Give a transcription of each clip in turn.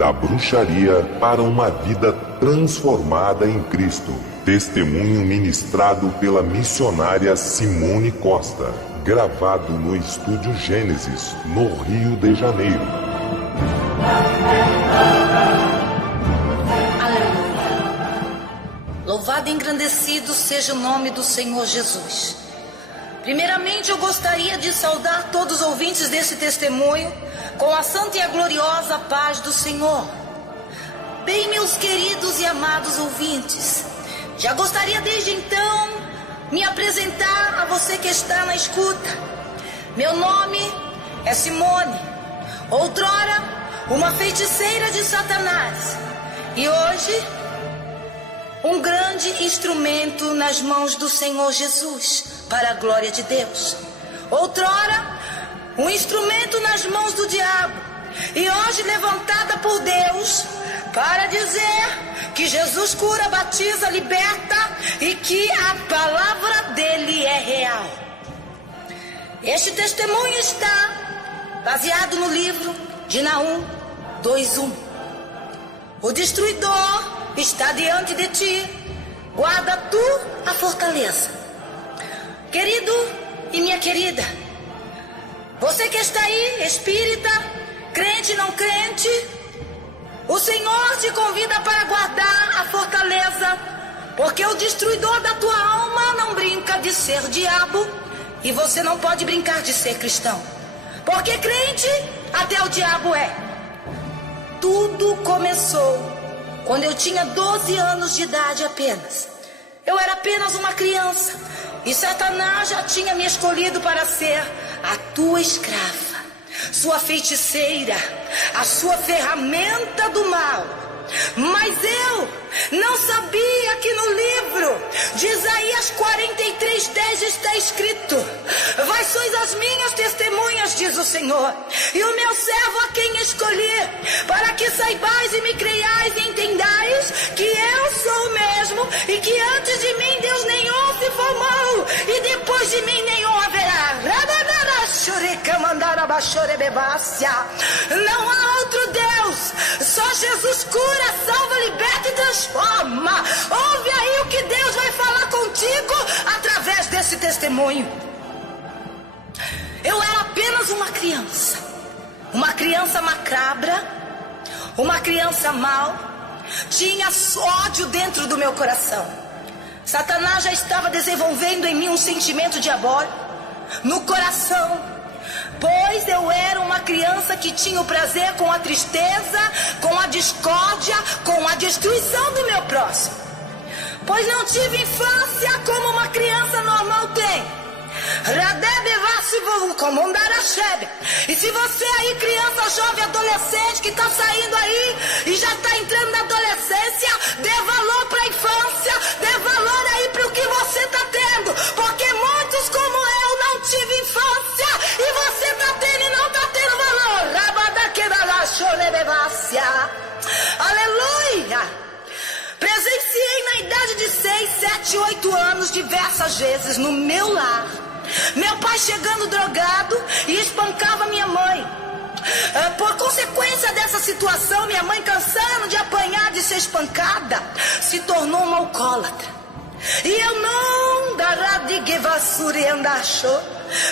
Da bruxaria para uma vida transformada em Cristo. Testemunho ministrado pela missionária Simone Costa. Gravado no Estúdio Gênesis, no Rio de Janeiro. Aleluia. Louvado e engrandecido seja o nome do Senhor Jesus. Primeiramente, eu gostaria de saudar todos os ouvintes desse testemunho com a santa e a gloriosa paz do Senhor. Bem, meus queridos e amados ouvintes, já gostaria desde então me apresentar a você que está na escuta. Meu nome é Simone, outrora uma feiticeira de Satanás, e hoje um grande instrumento nas mãos do Senhor Jesus, para a glória de Deus. Outrora um instrumento nas mãos do diabo, e hoje levantada por Deus para dizer que Jesus cura, batiza, liberta e que a palavra dele é real. Este testemunho está baseado no livro de Naum 2:1. O destruidor está diante de ti, guarda tu a fortaleza. Querido e minha querida, você que está aí, espírita, crente, não crente, o Senhor te convida para guardar a fortaleza, porque o destruidor da tua alma não brinca de ser diabo, e você não pode brincar de ser cristão, porque crente até o diabo é. Tudo começou quando eu tinha 12 anos de idade apenas. Eu era apenas uma criança, e Satanás já tinha me escolhido para ser a tua escrava, sua feiticeira, a sua ferramenta do mal. Mas eu não sabia que no livro de Isaías 43:10 está escrito: vós sois as minhas testemunhas, diz o Senhor, e o meu servo a quem escolhi, para que saibais e me creiais e entendais que eu sou o mesmo, e que antes de mim Deus nenhum se formou, e depois de mim nenhum haverá. Não há outro Deus, só Jesus cura, salva, liberta e transforma. Ouve aí o que Deus vai falar contigo através desse testemunho. Eu era apenas uma criança macabra, uma criança mau, tinha ódio dentro do meu coração. Satanás já estava desenvolvendo em mim um sentimento diabólico no coração, pois eu era uma criança que tinha o prazer com a tristeza, com a discórdia, com a destruição do meu próximo, pois não tive infância como uma criança normal tem. E se você aí, criança, jovem, adolescente, que está saindo aí e já está entrando na adolescência, dê valor para a infância, dê valor aí para o que você está tendo, porque muitos como eu não tive infância, e você está tendo e não está tendo valor. Aleluia! Presenciei na idade de 6, 7, 8 anos diversas vezes no meu lar meu pai chegando drogado e espancava minha mãe. Por consequência dessa situação, minha mãe, cansando de apanhar, de ser espancada, se tornou uma alcoólatra. E eu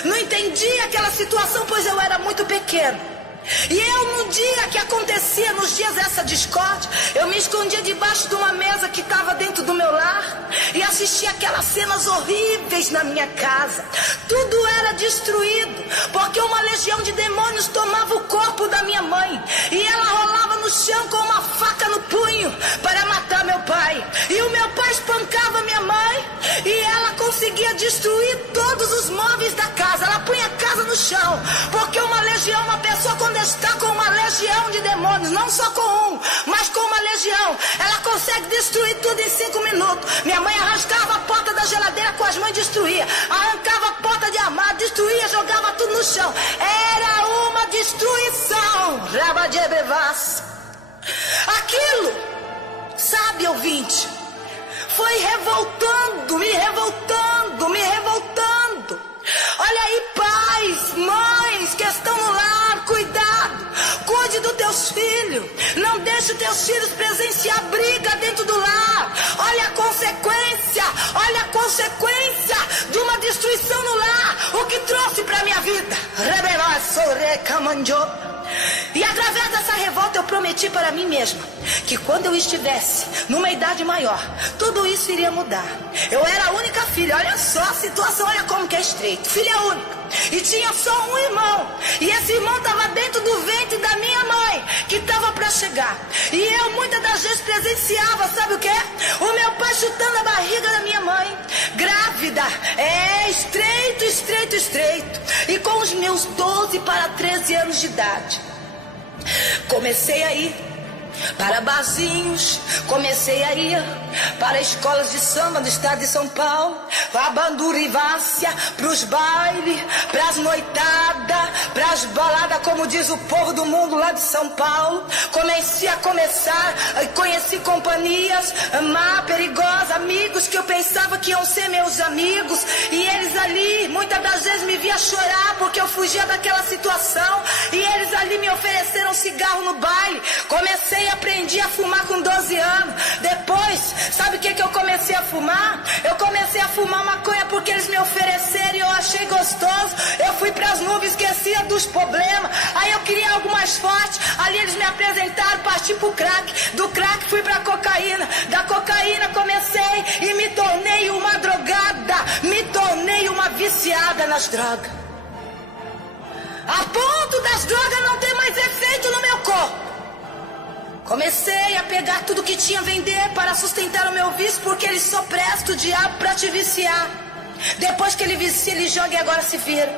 não entendi aquela situação, pois eu era muito pequeno. E eu, no dia que acontecia, nos dias dessa discórdia, eu me escondia debaixo de uma mesa que estava dentro do meu lar e assistia aquelas cenas horríveis na minha casa. Tudo era destruído, porque uma legião de demônios tomava o corpo da minha mãe e ela rolava no chão com uma faca no punho para matar meu pai. E o meu pai espancava minha mãe e ela conseguia destruir todos os móveis da casa. Ela punha a casa no chão, porque uma legião, uma pessoa quando está com uma legião de demônios, não só com um, mas com uma legião, ela consegue destruir tudo em 5 minutos. Minha mãe arrascava a porta da geladeira com as mãos, destruía, arrancava a porta de armário, destruía, jogava tudo no chão. Era uma destruição. Aquilo, sabe, ouvinte, foi revoltando, me revoltando, me revoltando. Olha aí, pais, mães que estão no lar, cuidado, Cuide dos teus filhos. Não deixe os teus filhos presenciar briga dentro do lar. Olha a consequência de uma destruição no lar. O que trouxe para minha vida. E através dessa revolta eu prometi para mim mesma que quando eu estivesse numa idade maior, tudo isso iria mudar. Eu era a única filha, olha só a situação, olha como que é estreito. Filha única. E tinha só um irmão. E esse irmão estava dentro do ventre da minha mãe, que estava para chegar. E eu muitas das vezes presenciava, sabe o que? O meu pai chutando a barriga da minha mãe, grávida. Estreito. E com os meus 12 para 13 anos de idade, comecei a ir para barzinhos, comecei a ir para escolas de samba do estado de São Paulo, para a bandurivácia, para os bailes, para as noitadas, para as baladas, como diz o povo do mundo lá de São Paulo. Conheci companhias má, perigosas, amigos que eu pensava que iam ser meus amigos, e eles ali, muitas das vezes me via chorar porque eu fugia daquela situação, e eles ali me ofereceram cigarro no baile. Aprendi a fumar com 12 anos. Depois, sabe o que eu comecei a fumar? Eu comecei a fumar maconha porque eles me ofereceram e eu achei gostoso. Eu fui para as nuvens, esquecia dos problemas. Aí eu queria algo mais forte. Ali eles me apresentaram, parti pro crack. Do crack fui pra cocaína. Da cocaína comecei e me tornei uma drogada. Me tornei uma viciada nas drogas. A ponto das drogas não ter mais efeito no meu corpo. Comecei a pegar tudo que tinha a vender para sustentar o meu vício, porque ele só presta o diabo para te viciar. Depois que ele vicia, ele joga e agora se vira.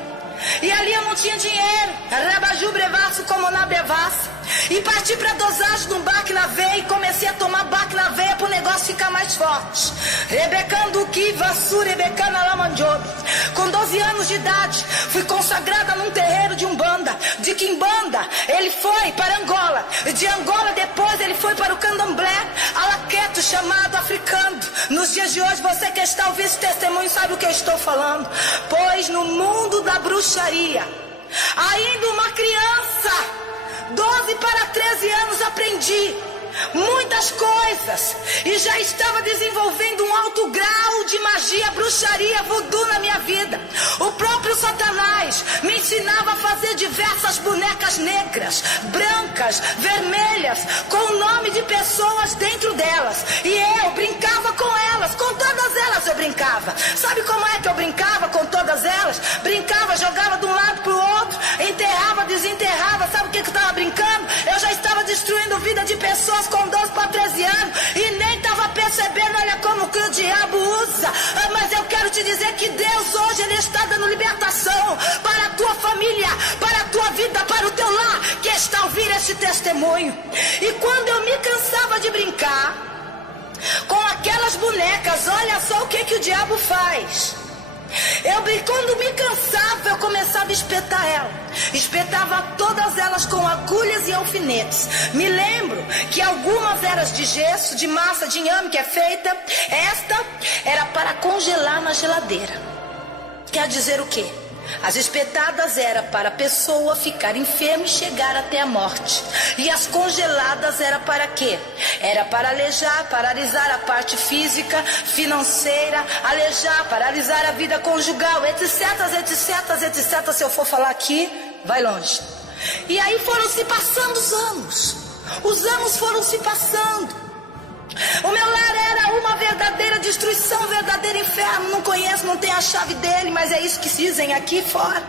E ali eu não tinha dinheiro, rabaju brevaço como na brevaça. E parti para dosagem de um baque na veia e comecei a tomar baque na veia para o negócio ficar mais forte. Rebecando que vassura, rebecando a lamanjob. Com 12 anos de idade, fui consagrada num terreiro de Umbanda. De Quimbanda, ele foi para Angola. De Angola, depois, ele foi para o Candomblé, alaqueto, chamado africano. Nos dias de hoje, você que está ouvindo esse testemunho sabe o que eu estou falando. Pois no mundo da bruxaria, ainda uma criança, 12 para 13 anos, aprendi muitas coisas e já estava desenvolvendo um alto grau de magia, bruxaria, voodoo na minha vida. O próprio Satanás me ensinava a fazer diversas bonecas negras, brancas, vermelhas, com o nome de pessoas dentro delas, e eu brincava com elas, com todas elas eu brincava. Sabe como é que eu brincava com todas elas? Brincava, jogava de um lado para o outro, enterrava, desenterrava. Sabe o que eu estava brincando? Eu já estava destruindo a vida de pessoas com 12 para 13 anos e nem estava percebendo. Olha como que o diabo usa. Mas eu quero te dizer que Deus hoje, Ele está dando libertação para a tua família, para a tua vida, para o teu lar, que está a ouvir este testemunho. E quando eu me cansava de brincar com aquelas bonecas, olha só o que o diabo faz. Quando me cansava, eu começava a espetar ela. Espetava todas elas com agulhas e alfinetes. Me lembro que algumas eram de gesso, de massa de inhame que é feita. Esta era para congelar na geladeira. Quer dizer o quê? As espetadas eram para a pessoa ficar enferma e chegar até a morte. E as congeladas era para quê? Era para alejar, paralisar a parte física, financeira, alejar, paralisar a vida conjugal, etc. Se eu for falar aqui, vai longe. E aí foram se passando os anos. Os anos foram se passando. O meu lar era uma verdadeira destruição, um verdadeiro inferno. Não conheço, não tenho a chave dele, mas é isso que dizem aqui fora.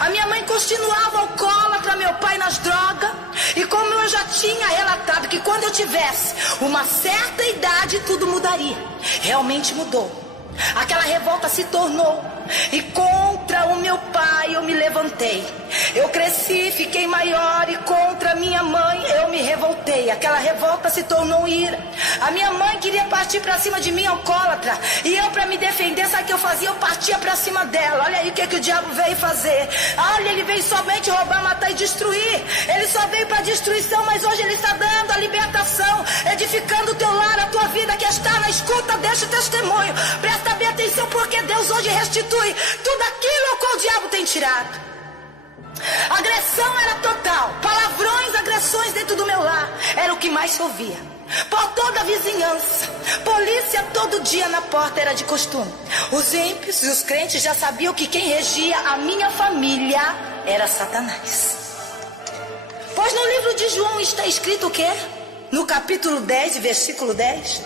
A minha mãe continuava alcoólatra, meu pai nas drogas. E como eu já tinha relatado que quando eu tivesse uma certa idade tudo mudaria, realmente mudou. Aquela revolta se tornou, e contra o meu pai eu me levantei. Eu cresci, fiquei maior, e contra minha mãe eu me revoltei. Aquela revolta se tornou ira. A minha mãe queria partir para cima de mim, alcoólatra, e eu, para me defender, sabe o que eu fazia? Eu partia para cima dela. Olha aí o que o diabo veio fazer. Olha, ele veio somente roubar, matar e destruir. Ele só veio para destruição, mas hoje ele está dando a libertação, edificando o teu lar, a tua vida que está na escuta deste testemunho. Presta bem atenção, porque Deus hoje restitui tudo aquilo ao qual o diabo tem tirado. A agressão era total. Palavrões, agressões dentro do meu lar. Era o que mais se ouvia. Por toda a vizinhança. Polícia todo dia na porta era de costume. Os ímpios e os crentes já sabiam que quem regia a minha família era Satanás. Pois no livro de João está escrito o quê? No capítulo 10, versículo 10.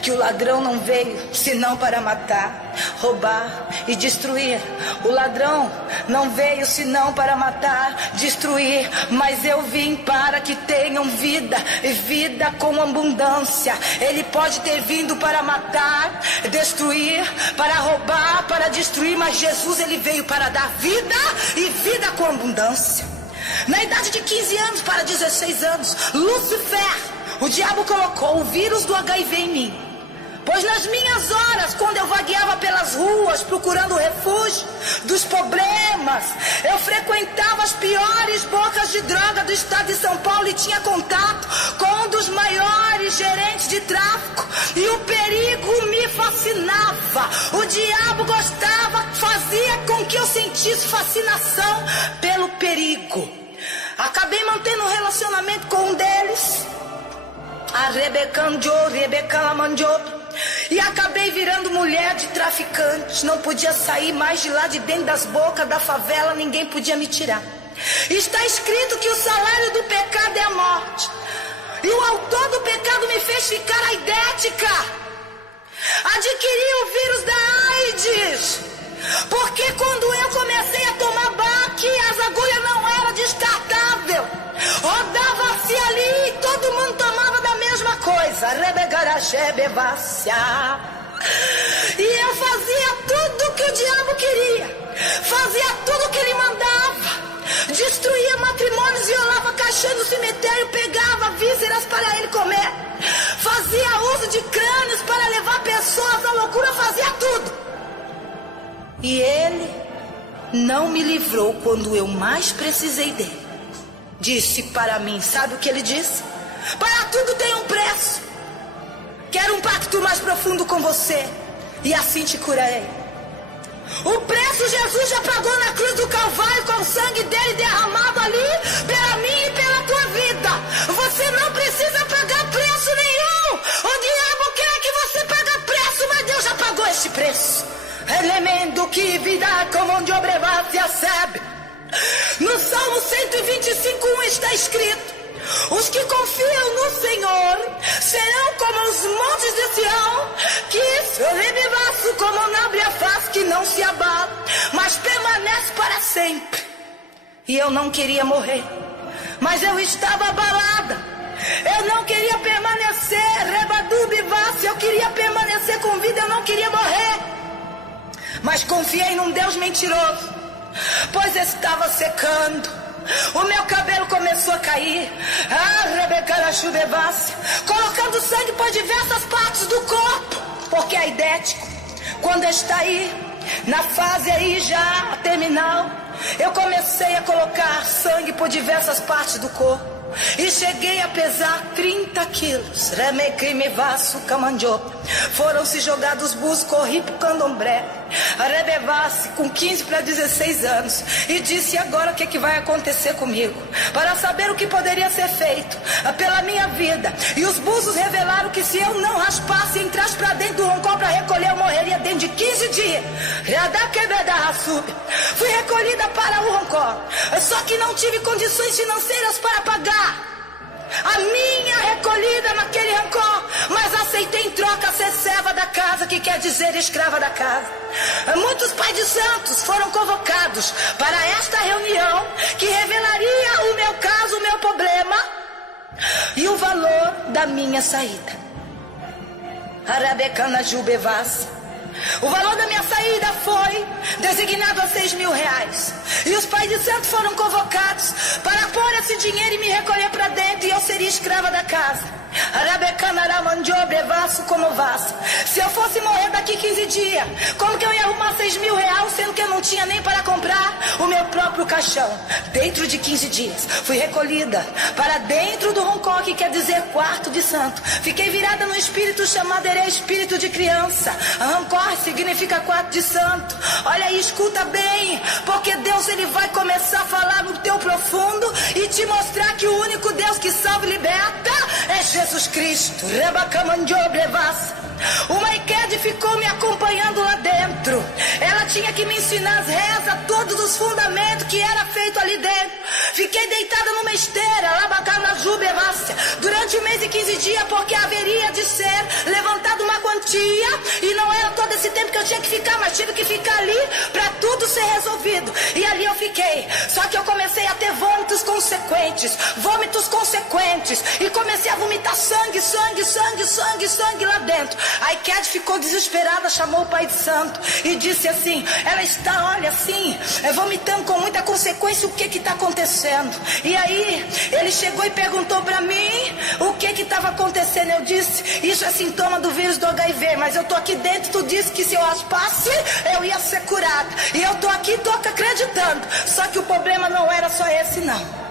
Que o ladrão não veio senão para matar, roubar e destruir. O ladrão não veio senão para matar, destruir, mas eu vim para que tenham vida e vida com abundância. Ele pode ter vindo para matar, destruir, para roubar, para destruir, mas Jesus ele veio para dar vida e vida com abundância. Na idade de 15 anos para 16 anos, Lúcifer, o diabo colocou o vírus do HIV em mim. Pois nas minhas horas, quando eu vagueava pelas ruas procurando refúgio dos problemas, eu frequentava as piores bocas de droga do estado de São Paulo e tinha contato com um dos maiores gerentes de tráfico. E o perigo me fascinava. O diabo gostava, fazia com que eu sentisse fascinação pelo perigo. Acabei mantendo um relacionamento com um deles, a Rebeca Lamandiou. E acabei virando mulher de traficante. Não podia sair mais de lá de dentro das bocas da favela. Ninguém podia me tirar. Está escrito que o salário do pecado é a morte. E o autor do pecado me fez ficar aidética. Adquiri o vírus da AIDS. Porque quando eu comecei a tomar baque, as agulhas não eram descartável. Rodava-se ali e todo mundo tomava da mesma coisa. E eu fazia tudo que o diabo queria. Fazia tudo que ele mandava. Destruía matrimônios, violava caixões no cemitério, pegava vísceras para ele comer. Fazia uso de crânios para levar pessoas à loucura, fazia tudo. E ele não me livrou quando eu mais precisei dele. Disse para mim, sabe o que ele disse? Para tudo tem um preço. Quero um pacto mais profundo com você, e assim te curarei. O preço Jesus já pagou na cruz do Calvário, com o sangue dele derramado ali, pela minha e pela tua vida. Você não precisa pagar preço nenhum. O diabo quer que você pague preço, mas Deus já pagou esse preço. Elemento que vida como onde obreva se recebe. No Salmo 125:1 está escrito: os que confiam no Senhor serão como os montes de Sião, que se revivaço como nábrea faz, que não se abala, mas permanece para sempre. E eu não queria morrer, mas eu estava abalada. Eu não queria permanecer, rebadubivasse, eu queria permanecer com vida, eu não queria morrer. Mas confiei num Deus mentiroso, pois estava secando. O meu cabelo começou a cair, colocando sangue por diversas partes do corpo, porque é idético. Quando está aí, na fase aí já terminal, eu comecei a colocar sangue por diversas partes do corpo. E cheguei a pesar 30 quilos. Foram se jogados bus, corri pro candomblé. Arrebevasse com 15 para 16 anos. E disse: agora o que vai acontecer comigo? Para saber o que poderia ser feito pela minha vida. E os búzios revelaram que se eu não raspasse e entrasse para dentro do roncó para recolher, eu morreria dentro de 15 dias. Fui recolhida para o roncó. Só que não tive condições financeiras para pagar a minha recolhida naquele rancor, mas aceitei em troca ser serva da casa, que quer dizer escrava da casa. Muitos pais de santos foram convocados para esta reunião, que revelaria o meu caso, o meu problema e o valor da minha saída. Arabecana Jubevas. O valor da minha saída foi designado a R$6.000. E os pais de santo foram convocados para pôr esse dinheiro e me recolher para dentro, e eu seria escrava da casa. Se eu fosse morrer daqui 15 dias, como que eu ia arrumar 6 mil reais, sendo que eu não tinha nem para comprar o meu próprio caixão? Dentro de 15 dias, fui recolhida para dentro do Roncó, que quer dizer quarto de santo. Fiquei virada no espírito chamado espírito de criança. Roncó significa quarto de santo. Olha aí, escuta bem, porque Deus ele vai começar a falar no teu profundo e te mostrar que o único Deus que salva e liberta é Jesus Cristo. Uma Iked ficou me acompanhando lá dentro. Ela tinha que me ensinar as rezas, todos os fundamentos que era feito ali dentro. Fiquei deitada numa esteira, durante 1 mês e 15 dias, porque haveria de ser levantada uma quantia. E não era todo esse tempo que eu tinha que ficar, mas tive que ficar ali para tudo ser resolvido. E ali eu fiquei. Só que eu comecei a ter vômitos consequentes. E comecei a vomitar sangue lá dentro. A Iked ficou desesperada, chamou o Pai de Santo e disse assim: ela está, olha assim, vomitando com muita consequência, o que está acontecendo? E aí ele chegou e perguntou para mim o que estava acontecendo. Eu disse: isso é sintoma do vírus do HIV, mas eu estou aqui dentro, tu disse que se eu raspasse eu ia ser curada, e eu estou aqui, estou acreditando. Só que o problema não era só esse não.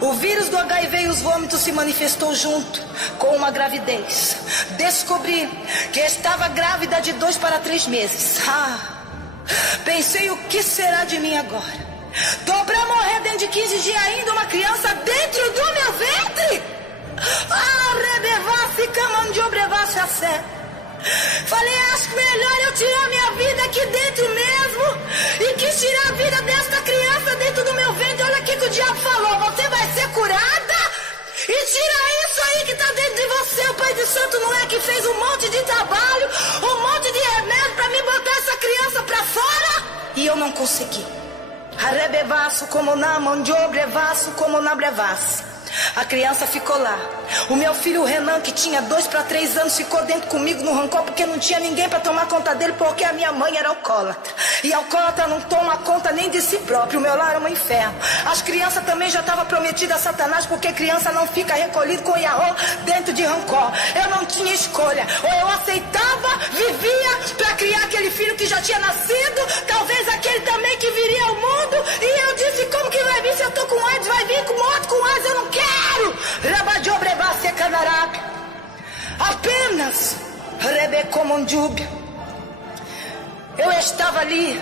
O vírus do HIV e os vômitos se manifestou junto com uma gravidez. Descobri que estava grávida de 2 para 3 meses. Pensei, o que será de mim agora? Tô para morrer dentro de 15 dias ainda, uma criança dentro do meu ventre? Falei, acho melhor eu tirar minha vida aqui dentro mesmo, e quis tirar a vida desta criança dentro do meu ventre. Olha aqui que o diabo falou: você vai ser curada e tira isso aí que está dentro de você. O Pai de Santo não é que fez um monte de trabalho, um monte de remédio para me botar essa criança para fora? E eu não consegui. A criança ficou lá. O meu filho Renan, que tinha 2 para 3 anos, ficou dentro comigo no Roncó, porque não tinha ninguém para tomar conta dele, porque a minha mãe era alcoólatra. E alcoólatra não toma conta nem de si próprio. O meu lar era um inferno. As crianças também já estavam prometidas a Satanás, porque criança não fica recolhido com Yahó dentro de Roncó. Eu não tinha escolha. Ou eu aceitava, vivia para criar aquele filho que já tinha nascido, talvez aquele também que viria ao mundo. E eu disse: como que vai vir se eu estou com AIDS? Vai vir com morto com AIDS, eu não quero. Apenas eu estava ali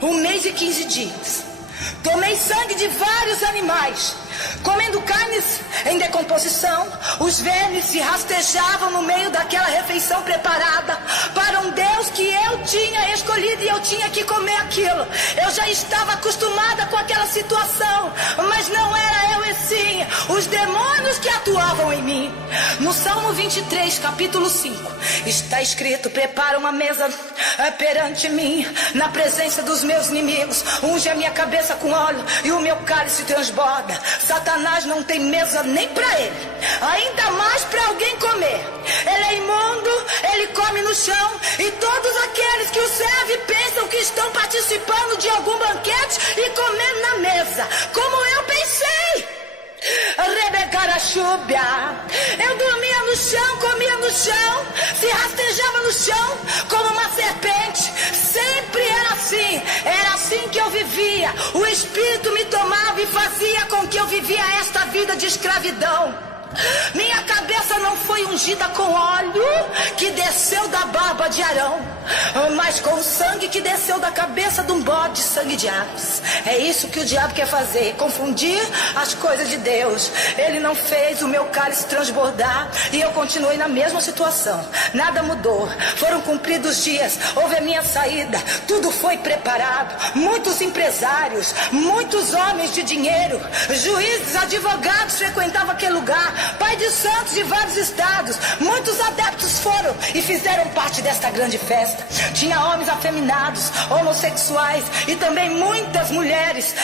1 mês e 15 dias. Tomei sangue de vários animais, comendo carnes em decomposição. Os vermes se rastejavam no meio daquela refeição preparada para um Deus que eu tinha escolhido, e eu tinha que comer aquilo. Eu já estava acostumada com aquela situação, mas não era eu e sim os demônios que atuavam em mim. No Salmo 23, capítulo 5, está escrito: prepara uma mesa perante mim, na presença dos meus inimigos. Unge a minha cabeça com óleo e o meu cálice transborda. Satanás não tem mesa nem para ele, ainda mais para alguém comer. Ele é imundo, ele come no chão, e todos aqueles que o servem pensam que estão participando de algum banquete e comendo na mesa, como eu pensei. Eu dormia no chão, comia no chão, se rastejava no chão como uma serpente. Sempre era assim. Era assim que eu vivia. O Espírito me tomava e fazia com que eu vivia esta vida de escravidão. Minha cabeça não foi ungida com óleo que desceu da barba de Arão, mas com o sangue que desceu da cabeça de um bode, sangue de aves. É isso que o diabo quer fazer: confundir as coisas de Deus. Ele não fez o meu cálice transbordar, e eu continuei na mesma situação. Nada mudou. Foram cumpridos os dias, houve a minha saída, tudo foi preparado. Muitos empresários, muitos homens de dinheiro, juízes, advogados frequentavam aquele lugar. Pai de santos de vários estados, muitos adeptos foram e fizeram parte desta grande festa. Tinha homens afeminados, homossexuais e também muitas mulheres,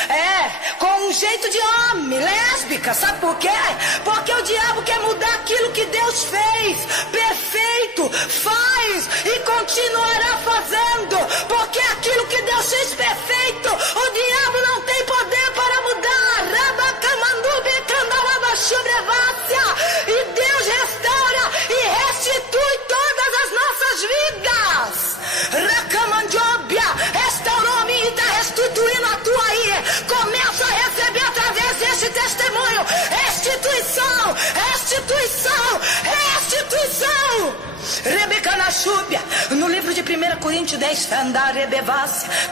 com um jeito de homem, lésbicas. Sabe por quê? Porque o diabo quer mudar aquilo que Deus fez perfeito, faz e continuará fazendo, porque aquilo que Deus fez perfeito, o diabo não tem poder para mudar. Rabacamandu becanda No livro de 1 Coríntios 10,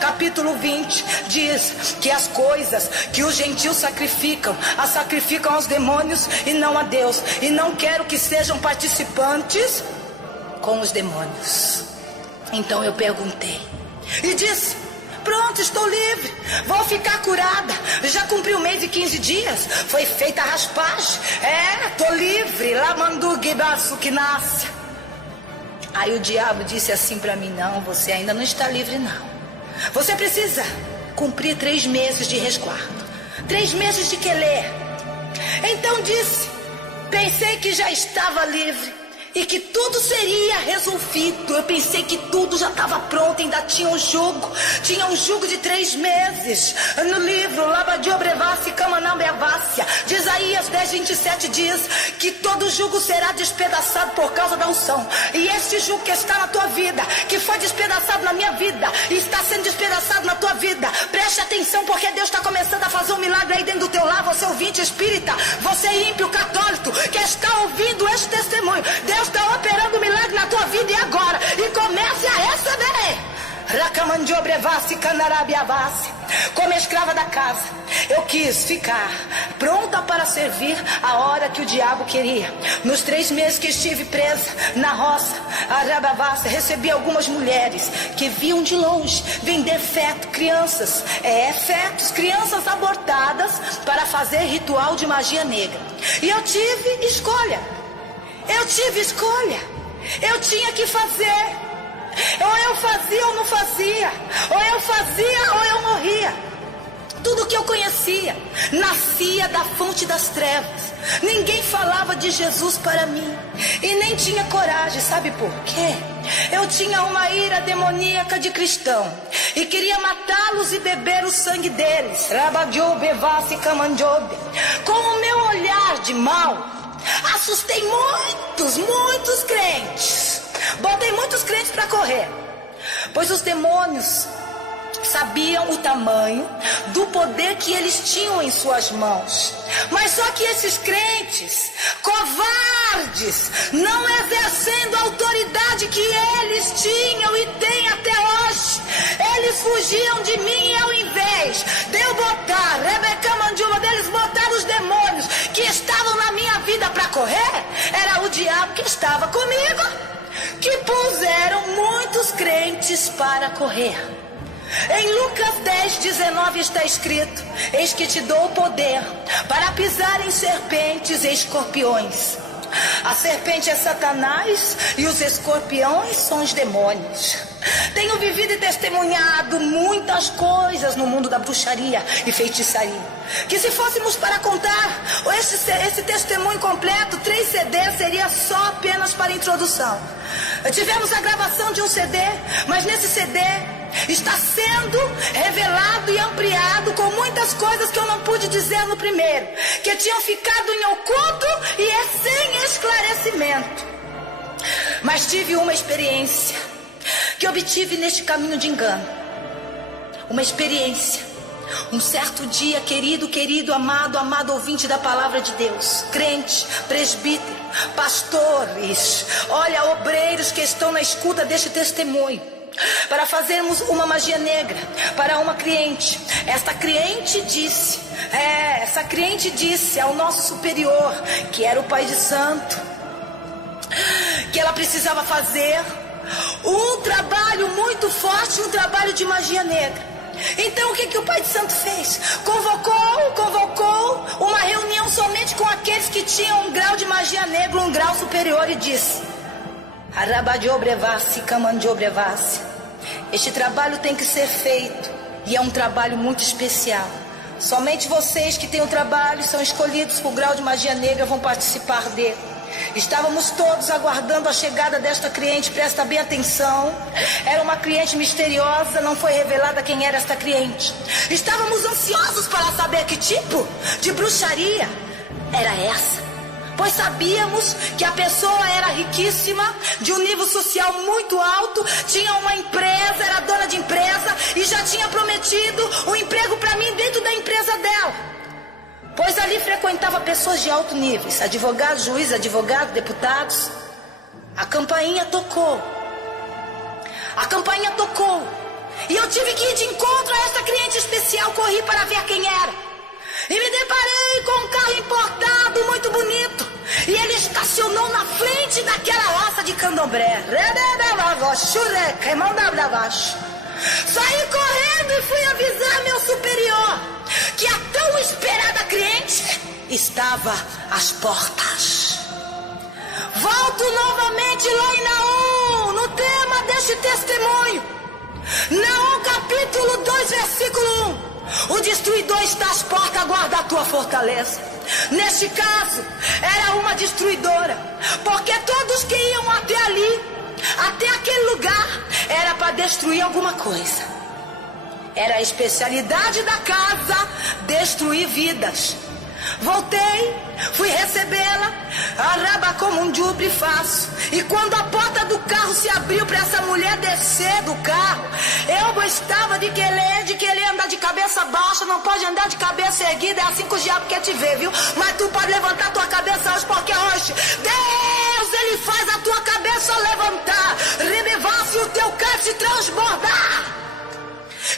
capítulo 20, diz que as coisas que os gentios sacrificam, as sacrificam aos demônios e não a Deus. E não quero que sejam participantes com os demônios. Então eu perguntei e disse: pronto, estou livre, vou ficar curada. Já cumpri 1 mês e 15 dias. Foi feita a raspagem. Estou livre. Lamandu Gibasu que nasce. Aí o diabo disse assim para mim: não, você ainda não está livre não. Você precisa cumprir 3 meses de resguardo, 3 meses de quelé. Então disse, pensei que já estava livre e que tudo seria resolvido. Eu pensei que tudo já estava pronto. Ainda tinha um jugo de 3 meses. No livro Labadiobrevassi Kamanambeavassia de Isaías 10:27 diz que todo jugo será despedaçado por causa da unção. E esse jugo que está na tua vida, que foi despedaçado na minha vida, e está sendo despedaçado na tua vida, preste atenção, porque Deus está começando a fazer um milagre aí dentro do teu lar. Você ouvinte espírita, você ímpio católico que está ouvindo este testemunho, Deus está operando um milagre na tua vida e agora. E comece a receber. Como escrava da casa, eu quis ficar pronta para servir a hora que o diabo queria. Nos 3 meses que estive presa na roça, recebi algumas mulheres que viam de longe vender feto, crianças abortadas para fazer ritual de magia negra. E eu tive escolha. Eu tinha que fazer. Ou eu fazia ou não fazia. Ou eu fazia ou eu morria. Tudo que eu conhecia nascia da fonte das trevas. Ninguém falava de Jesus para mim. E nem tinha coragem. Sabe por quê? Eu tinha uma ira demoníaca de cristão e queria matá-los e beber o sangue deles. Com o meu olhar de mal, assustei muitos crentes. Botei muitos crentes para correr, pois os demônios sabiam o tamanho do poder que eles tinham em suas mãos. Mas só que esses crentes covardes, não exercendo a autoridade que eles tinham e têm até hoje, eles fugiam de mim. E ao invés de eu botar deles botar os demônios que estavam na minha vida para correr, era o diabo que estava comigo, que puseram muitos crentes para correr. Em Lucas 10:19 está escrito: eis que te dou o poder para pisar em serpentes e escorpiões. A serpente é Satanás e os escorpiões são os demônios. Tenho vivido e testemunhado muitas coisas no mundo da bruxaria e feitiçaria, que se fôssemos para contar esse testemunho completo, 3 CDs seria só apenas para introdução. Tivemos a gravação de um CD, mas nesse CD está sendo revelado e ampliado com muitas coisas que eu não pude dizer no primeiro, que tinham ficado em oculto e sem esclarecimento. Mas tive uma experiência que obtive neste caminho de engano. Uma experiência. Um certo dia, querido, amado ouvinte da palavra de Deus, crente, presbítero, pastores, olha, obreiros que estão na escuta deste testemunho, para fazermos uma magia negra para uma cliente. Essa cliente disse ao nosso superior, que era o pai de santo, que ela precisava fazer um trabalho muito forte, um trabalho de magia negra. Então o que o pai de santo fez? Convocou uma reunião somente com aqueles que tinham um grau de magia negra, um grau superior, e disse: este trabalho tem que ser feito, e é um trabalho muito especial. Somente vocês que têm o trabalho, são escolhidos por grau de magia negra, vão participar dele. Estávamos todos aguardando a chegada desta cliente. Presta bem atenção. Era uma cliente misteriosa, não foi revelada quem era esta cliente. Estávamos ansiosos para saber que tipo de bruxaria era essa, pois sabíamos que a pessoa era riquíssima, de um nível social muito alto, tinha uma empresa, era dona de empresa e já tinha prometido um emprego para mim dentro da empresa dela. Pois ali frequentava pessoas de alto nível, advogados, juízes, deputados. A campainha tocou a campainha tocou. E eu tive que ir de encontro a essa cliente especial. Corri para ver quem era. E me deparei com um carro importado muito bonito. E ele estacionou na frente daquela roça de candomblé. Saí correndo e fui avisar meu superior que a tão esperada cliente estava às portas. Volto novamente lá em Naum, no tema deste testemunho. Naum capítulo 2, versículo 1. O destruidor está às portas, guarda a tua fortaleza. Neste caso, era uma destruidora, porque todos que iam até ali, até aquele lugar, era para destruir alguma coisa. Era a especialidade da casa, destruir vidas. Voltei, fui recebê-la, arraba como um jubre faço. E quando a porta do carro se abriu para essa mulher descer do carro, eu gostava de querer andar de cabeça baixa. Não pode andar de cabeça erguida, é assim que o diabo quer te ver, viu? Mas tu pode levantar tua cabeça hoje, porque hoje Deus, ele faz a tua cabeça levantar, rebevar-se o teu cálice transbordar.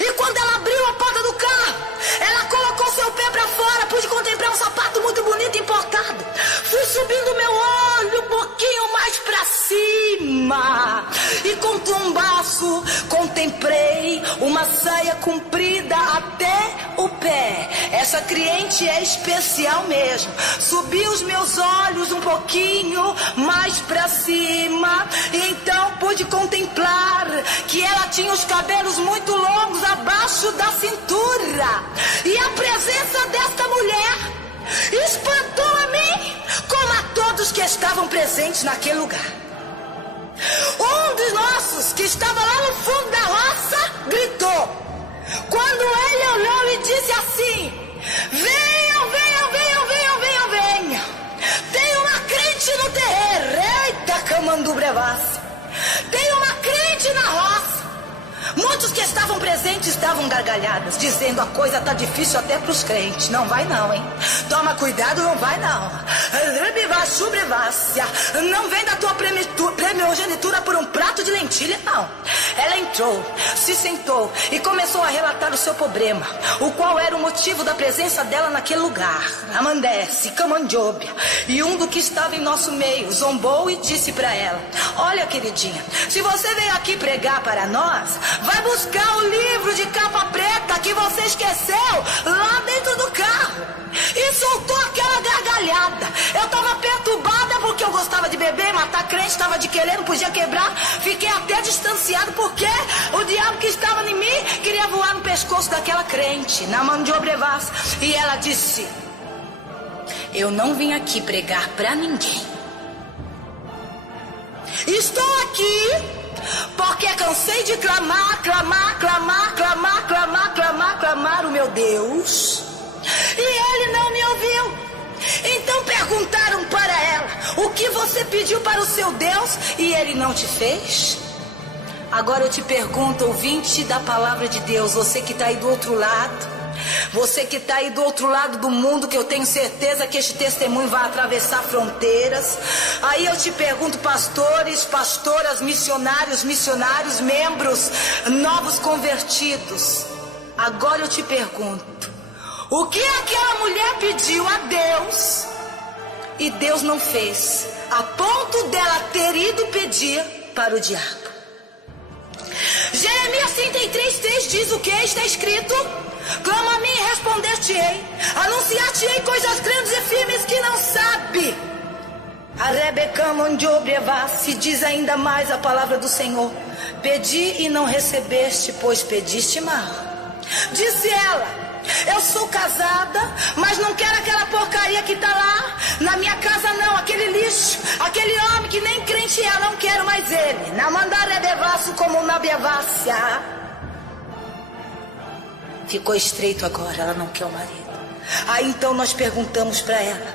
E quando ela abriu a porta do carro, ela colocou seu pé para fora. Pude contemplar um sapato muito bonito importado. Fui subindo meu olho um pouquinho mais para cima, e com tombaço contemplei uma saia comprida até o pé. Essa cliente é especial mesmo. Subi os meus olhos um pouquinho mais para cima, e então pude contemplar que ela tinha os cabelos muito longos abaixo da cintura. E a presença desta mulher espantou a mim, como a todos que estavam presentes naquele lugar. Um dos nossos, que estava lá no fundo da roça, gritou. Quando ele olhou e disse assim: venham, venham, venham, venham, venham, venham. Tem uma crente no terreiro. Eita, Camandu Brevassi. Tem uma crente na roça. Muitos que estavam presentes estavam gargalhadas, dizendo: a coisa tá difícil até para os crentes. Não vai não, hein? Toma cuidado, não vai não. Não vem da tua primogenitura por um prato de lentilha, não. Ela entrou, se sentou e começou a relatar o seu problema, o qual era o motivo da presença dela naquele lugar. Amandesse, Camandjóbia, e um do que estava em nosso meio zombou e disse para ela: olha, queridinha, se você veio aqui pregar para nós, vai buscar o livro de capa preta que você esqueceu lá dentro do carro. E soltou aquela gargalhada. Eu estava perturbada porque eu gostava de beber, matar crente, estava de querer, não podia quebrar. Fiquei até distanciado porque o diabo que estava em mim queria voar no pescoço daquela crente, na mão de Obrevas. E ela disse: eu não vim aqui pregar para ninguém. Estou aqui porque cansei de clamar o meu Deus, e ele não me ouviu. Então perguntaram para ela: o que você pediu para o seu Deus e ele não te fez? Agora eu te pergunto, ouvinte da palavra de Deus, você que está aí do outro lado, você que está aí do outro lado do mundo, que eu tenho certeza que este testemunho vai atravessar fronteiras. Aí eu te pergunto, pastores, pastoras, missionários, membros, novos convertidos. Agora eu te pergunto, o que aquela mulher pediu a Deus e Deus não fez, a ponto dela ter ido pedir para o diabo? Jeremias 33:3 diz o que? Está escrito: clama a mim e responder-te-ei, anunciar-te-ei coisas grandes e firmes que não sabe. A Rebeca Mandiobreva se diz ainda mais a palavra do Senhor: pedi e não recebeste, pois pediste mal. Disse ela: eu sou casada, mas não quero aquela porcaria que está lá na minha casa não, aquele lixo, aquele homem que nem crente é, não quero mais ele. Na mandare devasso como na bevácia. Ficou estreito agora, ela não quer o marido. Aí então nós perguntamos para ela: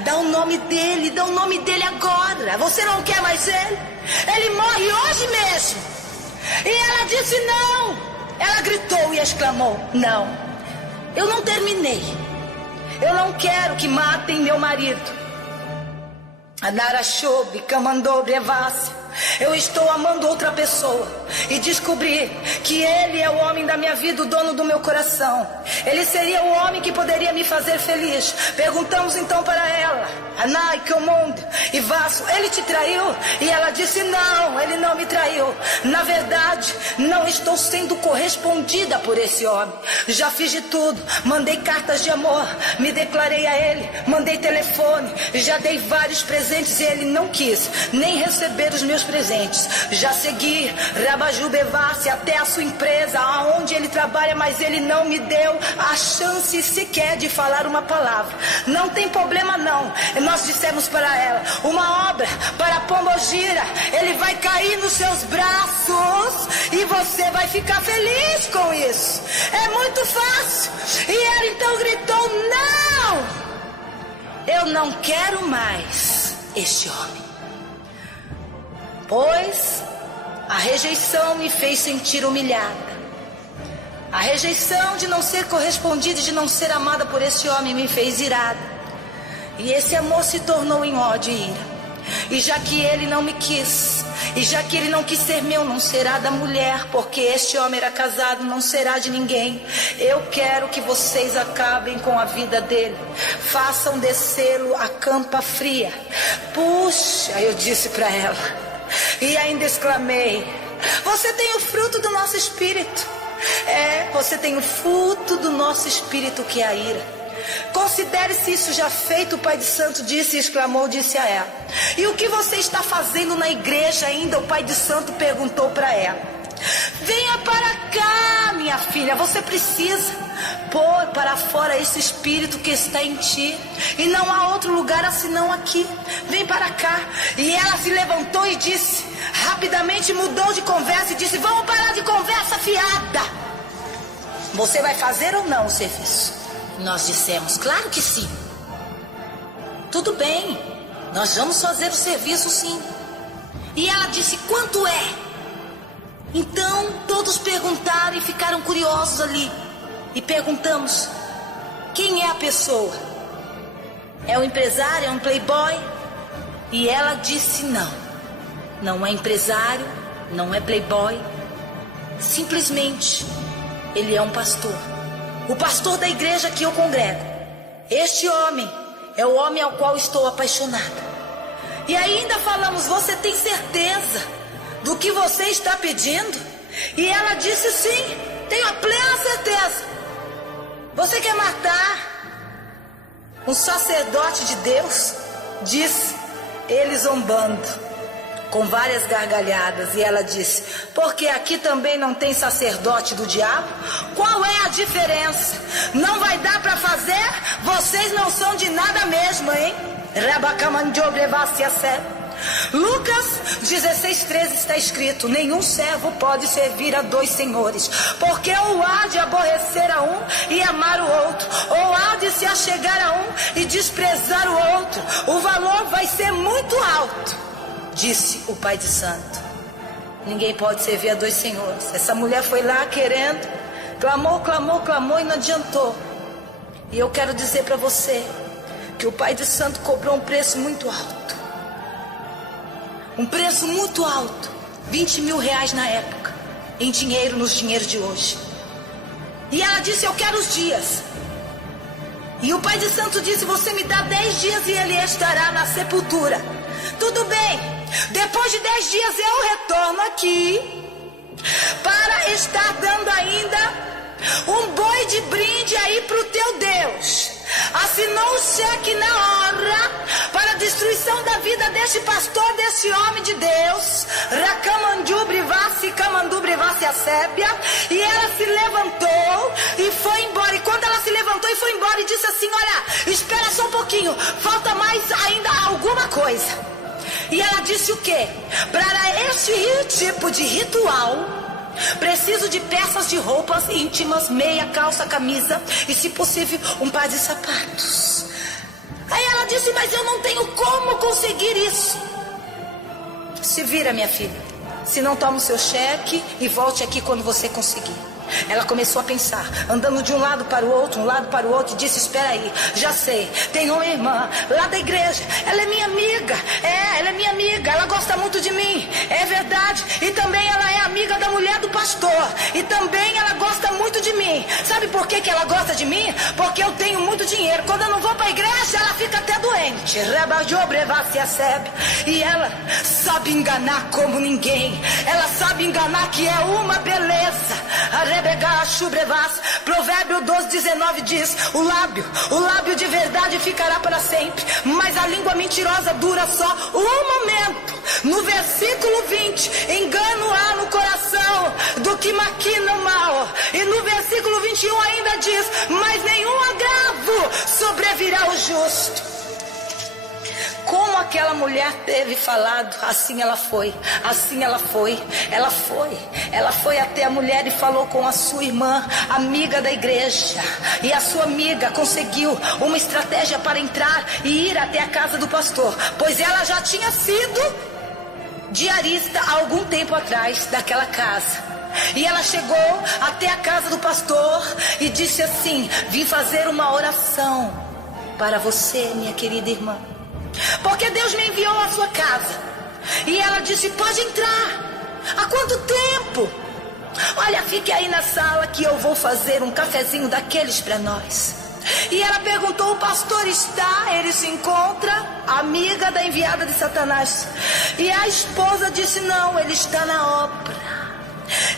dá o nome dele agora. Você não quer mais ele? Ele morre hoje mesmo. E ela disse não. Ela gritou e exclamou: não, eu não terminei. Eu não quero que matem meu marido. A Nara Chobe, Camandô Brevassi. eu estou amando outra pessoa e descobri que ele é o homem da minha vida, o dono do meu coração. Ele seria o homem que poderia me fazer feliz. Perguntamos então para ela, Anai, Kiomundo e Vasso, ele te traiu? E ela disse, não, ele não me traiu. Na verdade, não estou sendo correspondida por esse homem. Já fiz de tudo, mandei cartas de amor, me declarei a ele, mandei telefone, já dei vários presentes e ele não quis nem receber os meus presentes. Já segui Rabajubevassi até a sua empresa, aonde ele trabalha, mas ele não me deu a chance sequer de falar uma palavra. Não tem problema não. Nós dissemos para ela, uma obra para Pombogira, ele vai cair nos seus braços e você vai ficar feliz com isso. É muito fácil. E ela então gritou, não, eu não quero mais este homem. Pois a rejeição me fez sentir humilhada. A rejeição de não ser correspondida e de não ser amada por esse homem me fez irada. E esse amor se tornou em ódio e ira. E já que ele não me quis, e já que ele não quis ser meu, não será da mulher, porque este homem era casado, não será de ninguém. Eu quero que vocês acabem com a vida dele. Façam descê-lo a campa fria. Puxa, eu disse para ela. E ainda exclamei, você tem o fruto do nosso espírito. Você tem o fruto do nosso espírito, que é a ira. Considere-se isso já feito, o pai de santo disse e exclamou, disse a ela. E o que você está fazendo na igreja ainda? O pai de santo perguntou para ela. Venha para cá, minha filha, você precisa pôr para fora esse espírito que está em ti. E não há outro lugar senão aqui. Vem para cá. E ela se levantou e disse, rapidamente mudou de conversa e disse, vamos parar de conversa fiada. Você vai fazer ou não o serviço? Nós dissemos, claro que sim. Tudo bem, nós vamos fazer o serviço sim. E ela disse, quanto é? Então todos perguntaram e ficaram curiosos ali. E perguntamos, quem é a pessoa? É um empresário, é um playboy? E ela disse não. Não é empresário, não é playboy. Simplesmente, ele é um pastor. O pastor da igreja que eu congrego. Este homem é o homem ao qual estou apaixonada. E ainda falamos, você tem certeza do que você está pedindo? E ela disse sim, tenho a plena certeza. Você quer matar um sacerdote de Deus? Disse ele zombando, com várias gargalhadas. E ela disse, porque aqui também não tem sacerdote do diabo? Qual é a diferença? Não vai dar para fazer? Vocês não são de nada mesmo, hein? Lucas 16:13 está escrito, nenhum servo pode servir a dois senhores, porque ou há de aborrecer a um e amar o outro, ou há de se achegar a um e desprezar o outro. O valor vai ser muito alto, disse o pai de santo. Ninguém pode servir a dois senhores. Essa mulher foi lá querendo, clamou e não adiantou. E eu quero dizer para você que o pai de santo cobrou um preço muito alto. Um preço muito alto, 20 mil reais na época, em dinheiro, nos dinheiros de hoje. E ela disse, eu quero os dias. E o pai de santo disse, você me dá 10 dias e ele estará na sepultura. Tudo bem, depois de 10 dias eu retorno aqui para estar dando ainda um boi de brinde aí pro teu Deus. Assinou o cheque na hora para a destruição da vida deste pastor, deste homem de Deus. E ela se levantou e foi embora. E quando ela se levantou e foi embora e disse assim, olha, espera só um pouquinho, falta mais ainda alguma coisa. E ela disse o quê? Para este tipo de ritual, preciso de peças de roupas íntimas, meia, calça, camisa e, se possível, um par de sapatos. Aí ela disse, mas eu não tenho como conseguir isso. Se vira, minha filha. Se não, toma o seu cheque e volte aqui quando você conseguir. Ela começou a pensar, andando de um lado para o outro, e disse: espera aí, já sei, tem uma irmã lá da igreja, ela é minha amiga, ela é minha amiga, ela gosta muito de mim, é verdade, e também ela é amiga da mulher do pastor, e também ela gosta muito de mim. Sabe por que ela gosta de mim? Porque eu tenho muito dinheiro, quando eu não vou para a igreja, ela fica até doente. E ela sabe enganar como ninguém, ela sabe enganar que é uma beleza. Provérbio 12:19 diz: o lábio de verdade ficará para sempre, mas a língua mentirosa dura só um momento. No versículo 20, engano há no coração do que maquina o mal. E no versículo 21 ainda diz: mas nenhum agravo sobrevirá ao justo. Como aquela mulher teve falado, assim ela foi. Ela foi até a mulher e falou com a sua irmã, amiga da igreja. E a sua amiga conseguiu uma estratégia para entrar e ir até a casa do pastor, pois ela já tinha sido diarista há algum tempo atrás daquela casa. E ela chegou até a casa do pastor e disse assim: vim fazer uma oração para você, minha querida irmã, porque Deus me enviou à sua casa. E ela disse: pode entrar. Há quanto tempo? Olha, fique aí na sala que eu vou fazer um cafezinho daqueles para nós. E ela perguntou: o pastor está? Ele se encontra? Amiga da enviada de Satanás. E a esposa disse: não, ele está na obra.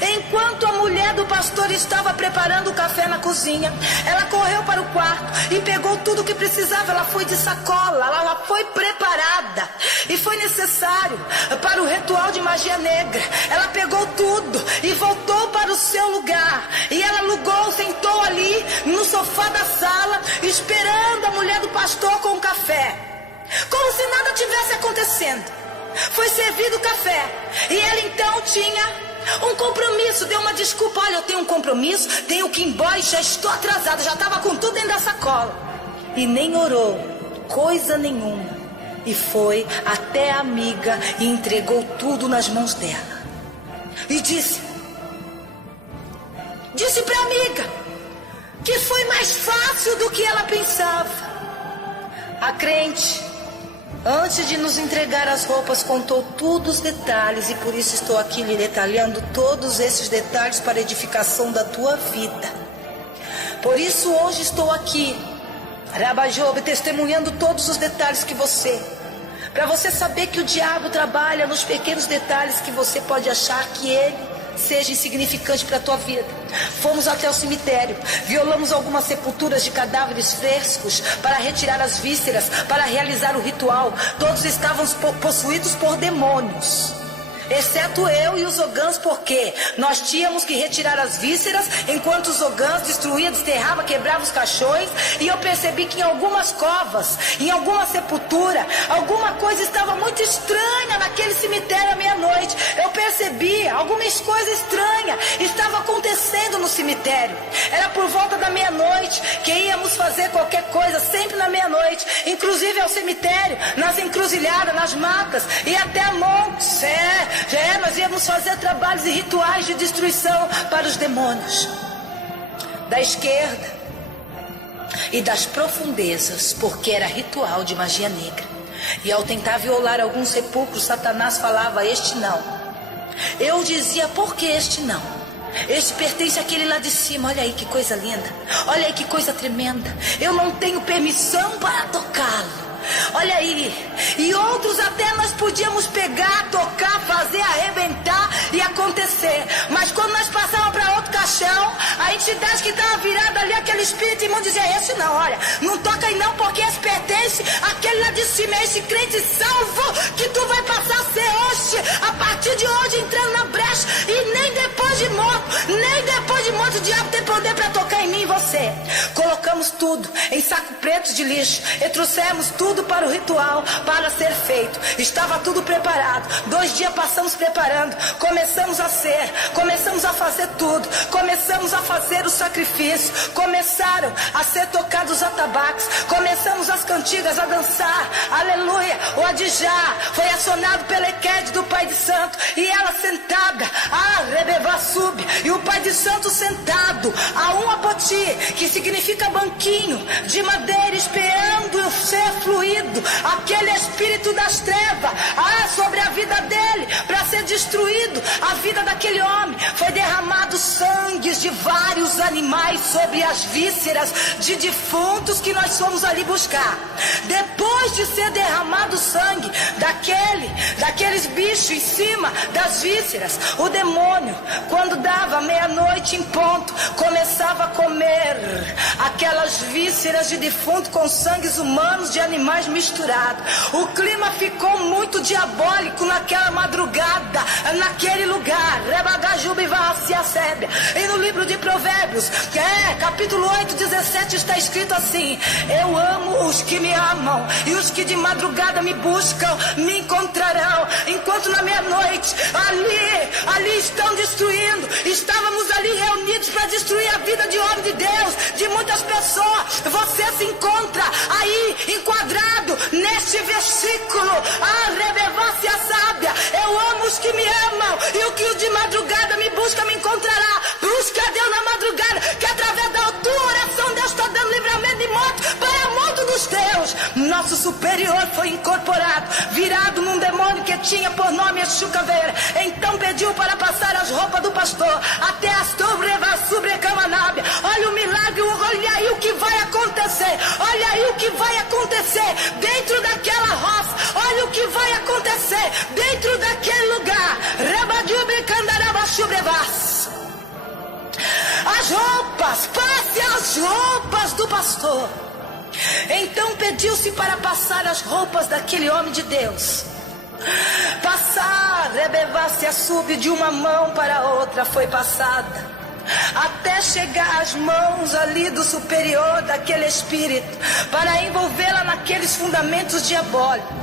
Enquanto a mulher do pastor estava preparando o café na cozinha, ela correu para o quarto e pegou tudo o que precisava. Ela foi de sacola, ela foi preparada, e foi necessário para o ritual de magia negra. Ela pegou tudo e voltou para o seu lugar. E ela sentou ali no sofá da sala, esperando a mulher do pastor com o café, como se nada tivesse acontecendo. Foi servido o café e ela então tinha um compromisso, deu uma desculpa: olha, eu tenho um compromisso, tenho que ir embora e já estou atrasada. Já estava com tudo dentro da sacola. E nem orou, coisa nenhuma. E foi até a amiga e entregou tudo nas mãos dela. E disse para a amiga que foi mais fácil do que ela pensava. A crente, antes de nos entregar as roupas, contou todos os detalhes, e por isso estou aqui lhe detalhando todos esses detalhes para a edificação da tua vida. Por isso hoje estou aqui, Rabajob, testemunhando todos os detalhes que para você saber que o diabo trabalha nos pequenos detalhes que você pode achar que ele seja insignificante para a tua vida. Fomos até o cemitério, violamos algumas sepulturas de cadáveres frescos para retirar as vísceras, para realizar o ritual. Todos estavam possuídos por demônios, exceto eu e os Ogãs, porque nós tínhamos que retirar as vísceras, enquanto os Ogãs destruía, desterrava, quebrava os caixões. E eu percebi que em algumas covas, em alguma sepultura, alguma coisa estava muito estranha naquele cemitério à meia-noite. Eu percebi alguma coisa estranha estava acontecendo no cemitério. Era por volta da meia-noite que íamos fazer qualquer coisa, sempre na meia-noite, inclusive ao cemitério, nas encruzilhadas, nas matas e até montes. Nós íamos fazer trabalhos e rituais de destruição para os demônios da esquerda e das profundezas, porque era ritual de magia negra. E ao tentar violar alguns sepulcros, Satanás falava: este não. Eu dizia: por que este não? Este pertence àquele lá de cima. Olha aí que coisa linda, olha aí que coisa tremenda. Eu não tenho permissão para tocá-lo. Olha aí. E outros até nós podíamos pegar, tocar, fazer, arrebentar e acontecer. Mas quando nós passávamos para outro caixão, a entidade que estava virada ali, aquele espírito imundo, dizia: esse não, olha, não toca aí não, porque esse pertence àquele lá de cima, é esse crente salvo que tu vai passar a ser hoje, a partir de hoje, entrando na brecha. E nem depois de morto o diabo tem poder para tocar em mim e você. Colocamos tudo em saco preto de lixo e trouxemos tudo para o ritual, para ser feito. Estava tudo preparado. 2 dias passamos preparando. Começamos a fazer tudo. Começamos a fazer o sacrifício. Começaram a ser tocados os atabaques. Começamos as canções antigas a dançar, aleluia. O Adijá foi acionado pela Equede do Pai de Santo, e ela sentada, Rebevá sube, e o Pai de Santo sentado, a um apoti, que significa banquinho, de madeira, esperando o ser fluido, aquele espírito das trevas, sobre a vida dele, para ser destruído, a vida daquele homem. Foi derramado sangue de vários animais sobre as vísceras de defuntos que nós fomos ali buscar. Depois de ser derramado sangue daqueles bichos em cima das vísceras, o demônio, quando dava meia-noite em ponto, começava a comer aquelas vísceras de defunto com sangues humanos de animais misturados. O clima ficou muito diabólico naquela madrugada, naquele lugar. E no livro de Provérbios, capítulo 8, 17, está escrito assim: eu amo os que me amam, e os que de madrugada me buscam me encontrarão. Enquanto na meia-noite ali estão destruindo, estávamos ali reunidos para destruir a vida de homem de Deus, de muitas pessoas. Você se encontra aí enquadrado neste versículo. Relevância sábia: eu amo os que me amam, e o que de madrugada me busca me encontrará. Busca Deus na madrugada, que através da oração Deus está dando livramento de morte para a morte dos teus. Nosso superior foi incorporado, virado num demônio que tinha por nome Exucaveira. Então pediu para passar as roupas do pastor até as sobrecamanábia. Olha o milagre, olha aí o que vai acontecer. Olha aí o que vai acontecer dentro daquela roça. Olha o que vai acontecer dentro daquele lugar. As roupas, passe as roupas do pastor. Então pediu-se para passar as roupas daquele homem de Deus. Passar, Rebevá-se a sub de uma mão para a outra foi passada, até chegar às mãos ali do superior daquele espírito, para envolvê-la naqueles fundamentos diabólicos.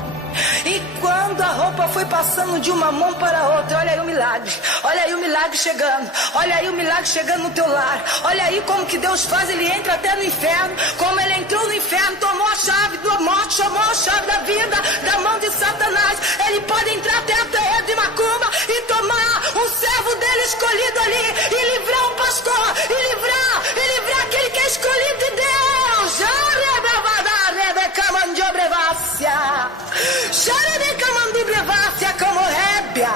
E quando a roupa foi passando de uma mão para a outra, olha aí o milagre, olha aí o milagre chegando, olha aí o milagre chegando no teu lar. Olha aí como que Deus faz, ele entra até no inferno, como ele entrou no inferno, tomou a chave da morte, chamou a chave da vida da mão de Satanás. Ele pode entrar até a terra de Macumba e tomar um servo dele escolhido ali, e livrar o pastor, e livrar aquele que é escolhido de Deus. Como rébia,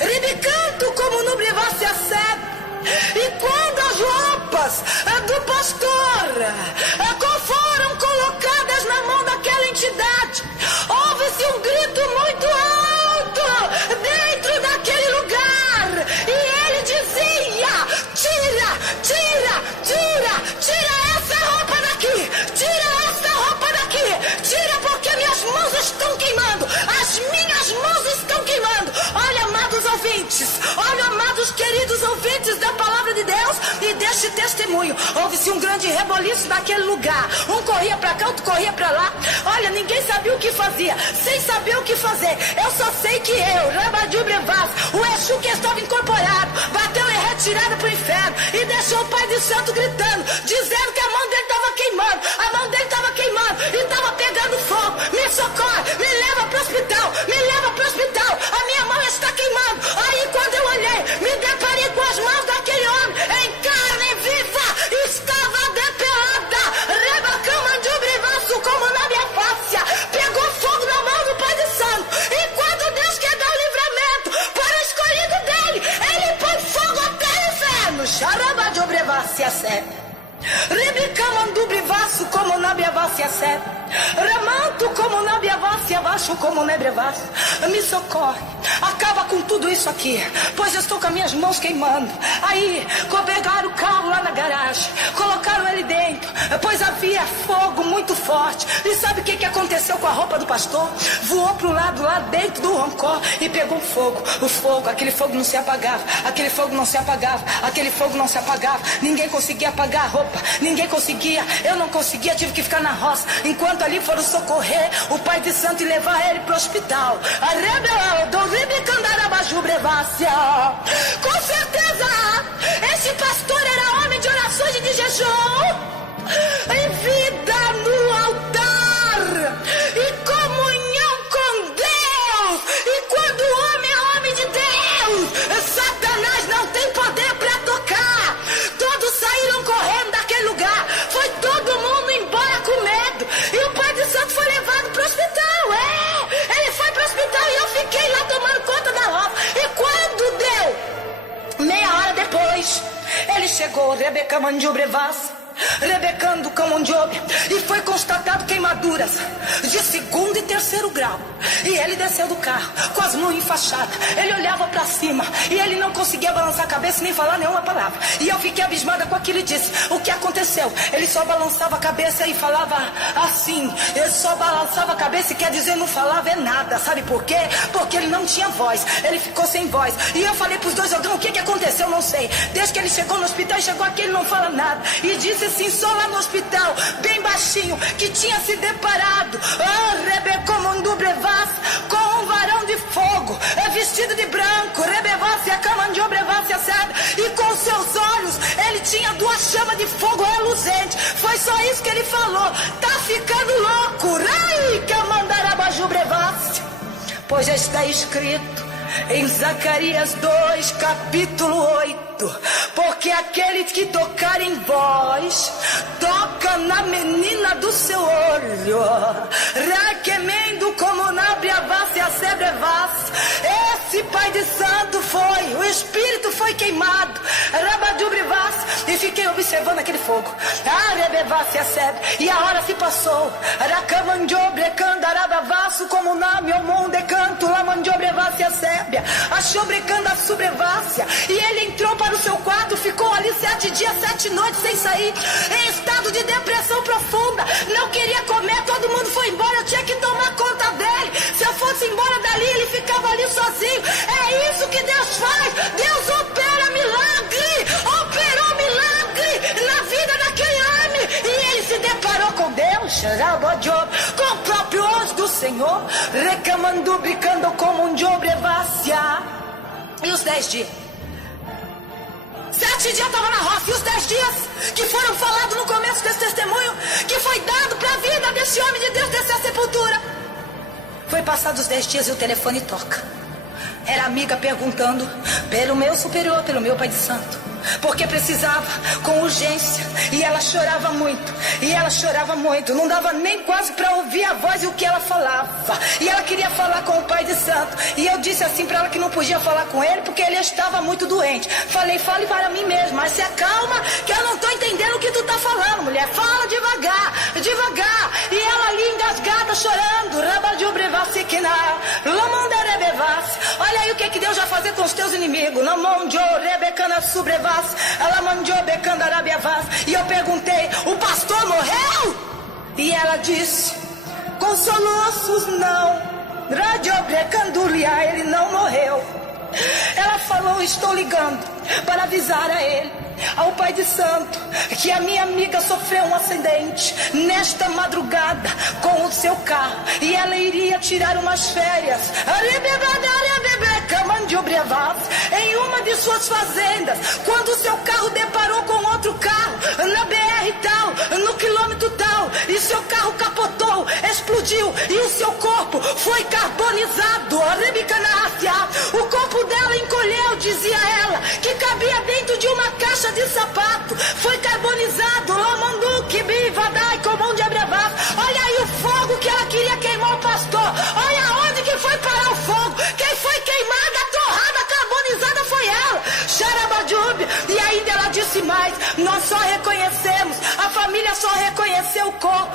ribicanto como nubrevasse a sebe. E quando as roupas do pastor foram colocadas na mão daquela entidade, houve-se um grito muito alto dentro daquele lugar, e ele dizia: tira essa roupa daqui, tira, porque minhas mãos estão queimando, as minhas mãos estão queimando. Olha, amados ouvintes, olha, amados queridos ouvintes da palavra de Deus e deste testemunho, houve-se um grande reboliço naquele lugar. Um corria para cá, outro corria para lá. Olha, ninguém sabia o que fazia, sem saber o que fazer. Eu só sei que o Exu que estava incorporado bateu em retirada para o inferno e deixou o Pai de Santo gritando, dizendo que a mão dele estava queimando, e estava pegando fogo. Me socorre, me leva para o hospital, a minha mão está queimando. Aí quando eu olhei, me deparei com as mãos daquele homem em carne viva, estava depelada, como na minha face, pegou fogo na mão do Pai de Santo. E quando Deus quer dar o livramento para o escolhido dele, ele põe fogo até o inferno. Xaraba de obrevasse a sebe. Ribicamandu brivaço como na biavasse a sebe. Ramanto como na biavasse abaixo como nebrevasse. Me socorre, acaba com tudo isso aqui, pois eu estou com as minhas mãos queimando. Aí pegaram o carro lá na garagem, colocaram ele dentro, pois havia fogo muito forte. E sabe o que aconteceu com a roupa do pastor? Voou para o lado lá dentro do rancor e pegou fogo. O fogo, aquele fogo não se apagava, aquele fogo não se apagava, aquele fogo não se apagava. Ninguém conseguia apagar a roupa, ninguém conseguia, eu não conseguia, tive que ficar na roça, enquanto ali foram socorrer o Pai de Santo e levar ele para o hospital. Com certeza, esse pastor era homem de orações e de jejum, em vida no altar. chegou Rebeca Mandiobrevas, Rebecando Camondiobe, e foi constatado queimaduras de 2º e 3º grau. E ele desceu do carro com as mãos enfaixadas. Ele olhava para cima e ele não conseguia balançar a cabeça nem falar nenhuma palavra. E eu fiquei abismada com aquilo e disse: o que aconteceu? Ele só balançava a cabeça e falava assim. Ele só balançava a cabeça e quer dizer não falava nada. Sabe por quê? Porque ele não tinha voz. Ele ficou sem voz. E eu falei pros dois: Aldão, o que aconteceu? Não sei. Desde que ele chegou no hospital e chegou aqui ele não fala nada. E disse assim, só lá no hospital, bem baixinho, que tinha se deparado Rebeca Mandiobrevas com um varão de fogo, vestido de branco, Rebevácia Camandiobrevas, sabe? E com seus olhos ele tinha 2 chamas de fogo reluzente. Foi só isso que ele falou. Tá ficando louco, Rai Camandarabajubrevas. Pois já está escrito em Zacarias 2, capítulo 8: porque aquele que tocar em vós, toca na menina do seu olho. Requemendo como na briavassa a sebrevas. Esse pai de santo foi, o espírito foi queimado, Rabadubrivas, e fiquei observando aquele fogo. Rebevassa a sebre, e a hora se passou. Racamandiobrevas, como na meu mundo canto, Lamandiobrevassa a sébia, achou brecando a subrevácia, e ele entrou para o seu quarto, ficou ali 7 dias, 7 noites sem sair, em estado de depressão profunda, não queria comer, todo mundo foi embora, eu tinha que tomar conta dele. Se eu fosse embora dali, ele ficava ali sozinho. É isso que Deus faz. Deus opera milagre, operou milagre na vida daquele homem, e ele se deparou com Deus, com o próprio anjo do Senhor, recamando, brincando como um diobrevácia. E os 10 dias, 7 dias estava na roça, e os 10 dias que foram falados no começo desse testemunho, que foi dado para a vida desse homem de Deus, dessa sepultura. Foi passados os 10 dias e o telefone toca. Era a amiga perguntando pelo meu superior, pelo meu pai de santo, porque precisava com urgência, e ela chorava muito, não dava nem quase para ouvir a voz e o que ela falava, e ela queria falar com o pai de santo, e eu disse assim para ela que não podia falar com ele porque ele estava muito doente. Falei: fale para mim mesmo, mas se acalma que eu não estou entendendo o que tu tá falando, mulher, fala devagar, devagar. E ela ali engasgada, chorando, olha aí o que Deus vai fazer com os teus inimigos. E eu perguntei: o pastor morreu? E ela disse: com soluços não, ele não morreu. Ela falou: estou ligando para avisar a ele, ao pai de santo, que a minha amiga sofreu um acidente nesta madrugada com o seu carro, e ela iria tirar umas férias em uma de suas fazendas, quando o seu carro deparou com outro carro na BR tal, no quilômetro tal, e seu carro capotou, explodiu, e o seu corpo foi carbonizado. O corpo dela encolheu, dizia ela, que cabia dentro de uma caixa de sapato, foi carbonizado. Olha aí o fogo que ela queria queimar o pastor. Olha onde que foi parar o fogo. Quem foi queimada, torrada, carbonizada foi ela, Xarabadjub. E ainda ela disse mais: nós só reconhecemos, a família só reconheceu o corpo,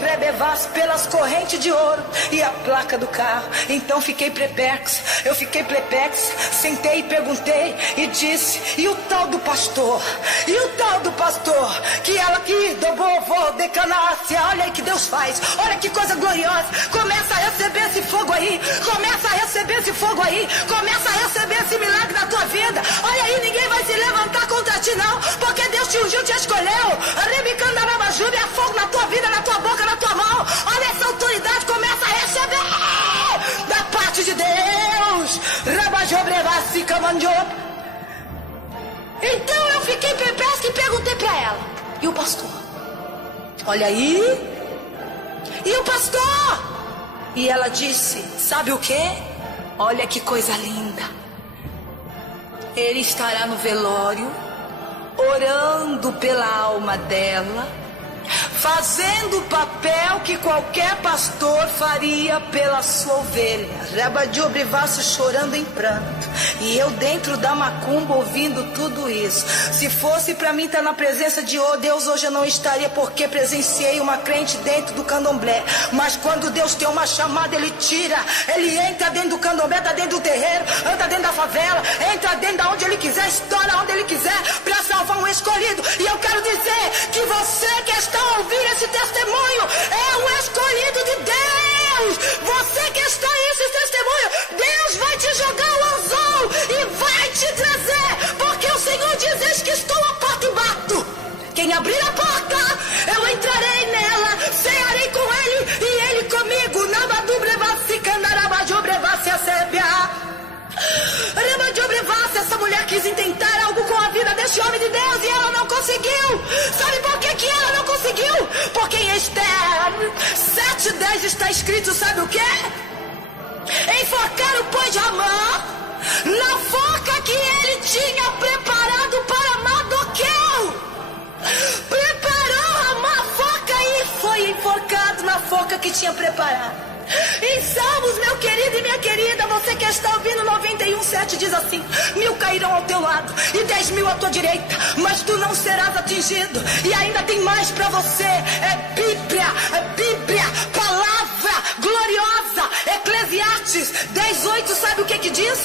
Rebevas, pelas correntes de ouro e a placa do carro. Então fiquei perplexo, sentei e perguntei e disse: e o tal do pastor? E o tal do pastor? Que ela que dobou de canácia. Olha aí que Deus faz, olha que coisa gloriosa. Começa a receber esse fogo aí, começa a receber esse fogo aí, começa a receber esse milagre na tua vida. Olha aí, ninguém vai se levantar contra ti não, porque Deus te ungiu, te escolheu. Rebicandarabajubi, é fogo na tua vida, na tua boca, na tua mão. Olha essa autoridade, começa a receber da parte de Deus. Então eu fiquei perplexo e perguntei para ela: e o pastor? Olha aí. E o pastor? E ela disse: sabe o que? Olha que coisa linda. Ele estará no velório, orando pela alma dela, fazendo o papel que qualquer pastor faria pela sua ovelha. Rabadiobrivaço chorando em pranto, e eu dentro da macumba ouvindo tudo isso. Se fosse para mim estar na presença de Deus hoje, eu não estaria, porque presenciei uma crente dentro do candomblé. Mas quando Deus tem uma chamada, Ele tira, Ele entra dentro do candomblé, está dentro do terreiro, anda dentro da favela, entra dentro de onde Ele quiser, estoura onde Ele quiser, para salvar um escolhido. E eu quero dizer que você que está ouvindo esse testemunho é um escolhido de Deus. Você que está aí, esse testemunho, Deus vai te jogar o anzol e vai te trazer, porque o Senhor diz: eis que estou à porta e bato. Quem abrir a porta, eu entrarei nela, cearei com ele e ele comigo. Essa mulher quis intentar algo com a vida desse homem de Deus e ela não conseguiu. Sabe por que ela não conseguiu? Porque em Esther 7:10 está escrito, sabe o que? Enforcaram, pois, Amã na forca que ele tinha preparado para Mardoqueu. Preparou a forca e foi enforcado na forca que tinha preparado. Em Salmos, meu querido e minha querida, você que está ouvindo, 91:7 diz assim: 1000 cairão ao teu lado e 10.000 à tua direita, mas tu não serás atingido. E ainda tem mais para você. É Bíblia, palavra gloriosa. Eclesiastes 10:8, sabe o que diz?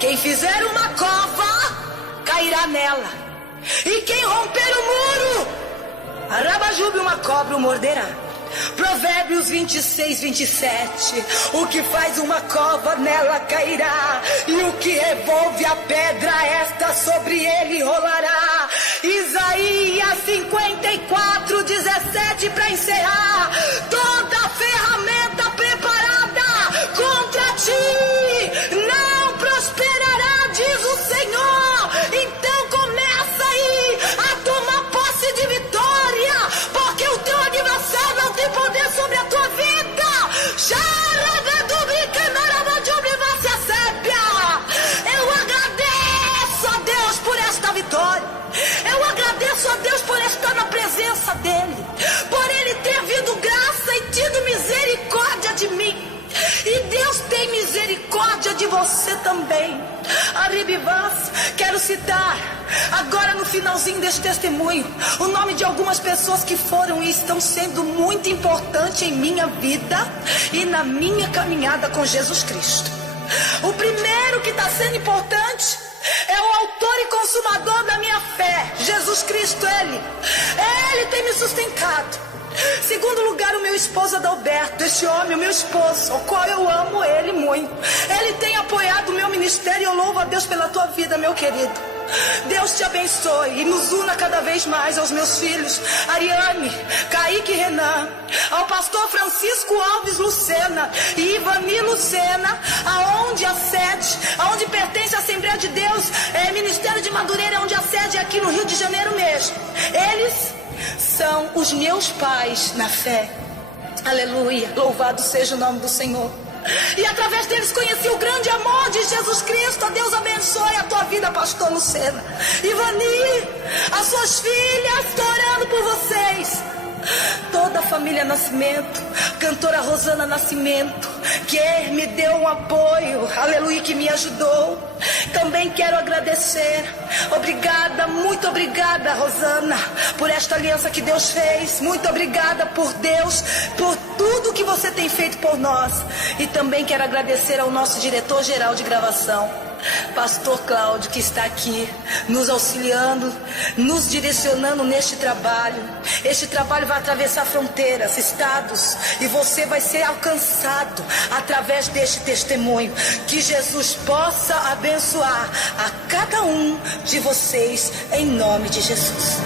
Quem fizer uma cova cairá nela, e quem romper o muro, Arabajube, uma cobra o morderá. Provérbios 26:27. O que faz uma cova, nela cairá, e o que revolve a pedra, esta sobre ele rolará. Isaías 54:17, para encerrar. Toda ferramenta preparada contra ti não prosperará, diz o Senhor. Então começa aí a tomar posse de vitória, porque o teu adversário não tem poder sobre a tua vida. Eu agradeço a Deus por esta vitória. Eu agradeço a Deus por estar na presença dEle, por Ele ter vindo graça e tido misericórdia de mim. E Deus tem misericórdia de você também. Arribivas, quero citar agora no finalzinho deste testemunho o nome de algumas pessoas que foram e estão sendo muito importantes em minha vida e na minha caminhada com Jesus Cristo. O primeiro que está sendo importante é o autor e consumador da minha fé, Jesus Cristo. Ele tem me sustentado. Segundo lugar, o meu esposo Adalberto, este homem, o meu esposo, o qual eu amo ele muito. Ele tem apoiado o meu ministério e eu louvo a Deus pela tua vida, meu querido. Deus te abençoe e nos una cada vez mais aos meus filhos, Ariane, Kaique e Renan, ao pastor Francisco Alves Lucena e Ivani Lucena, aonde a sede, aonde pertence a Assembleia de Deus, Ministério de Madureira, onde a sede é aqui no Rio de Janeiro mesmo. Eles são os meus pais na fé. Aleluia, louvado seja o nome do Senhor. E através deles conheci o grande amor de Jesus Cristo. A Deus abençoe a tua vida, pastor Lucena. Ivani, as suas filhas, estou orando por vocês. Toda a família Nascimento, cantora Rosana Nascimento, que me deu um apoio, aleluia, que me ajudou. Também quero agradecer. Obrigada, muito obrigada, Rosana, por esta aliança que Deus fez. Muito obrigada por Deus, por tudo que você tem feito por nós. E também quero agradecer ao nosso diretor-geral de gravação, pastor Cláudio, que está aqui nos auxiliando, nos direcionando neste trabalho. Este trabalho vai atravessar fronteiras, estados, e você vai ser alcançado através deste testemunho. Que Jesus possa abençoar a cada um de vocês, em nome de Jesus.